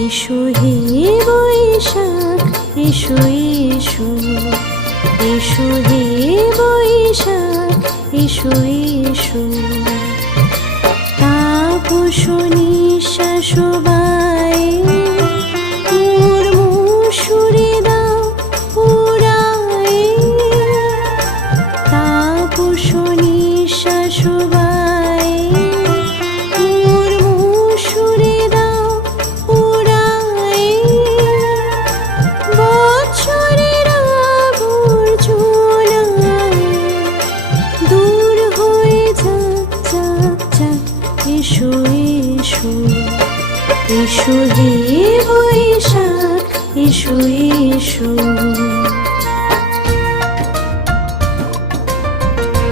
এসো হে বৈশাখ এসো এসো, এসো হে বৈশাখ এসো এসো। তাপস নিঃশ্বাস বায়ে মোর মুষুরে দাও উড়ায়ে। তাপস নিঃশ্বাস বায়ে মোর মুষুরে দাও উড়ায়ে। বৎসরের আবর্জনা দূর হয়ে যাক যাক যাক। এসো এসো, এসো হে বৈশাখ এসো এসো।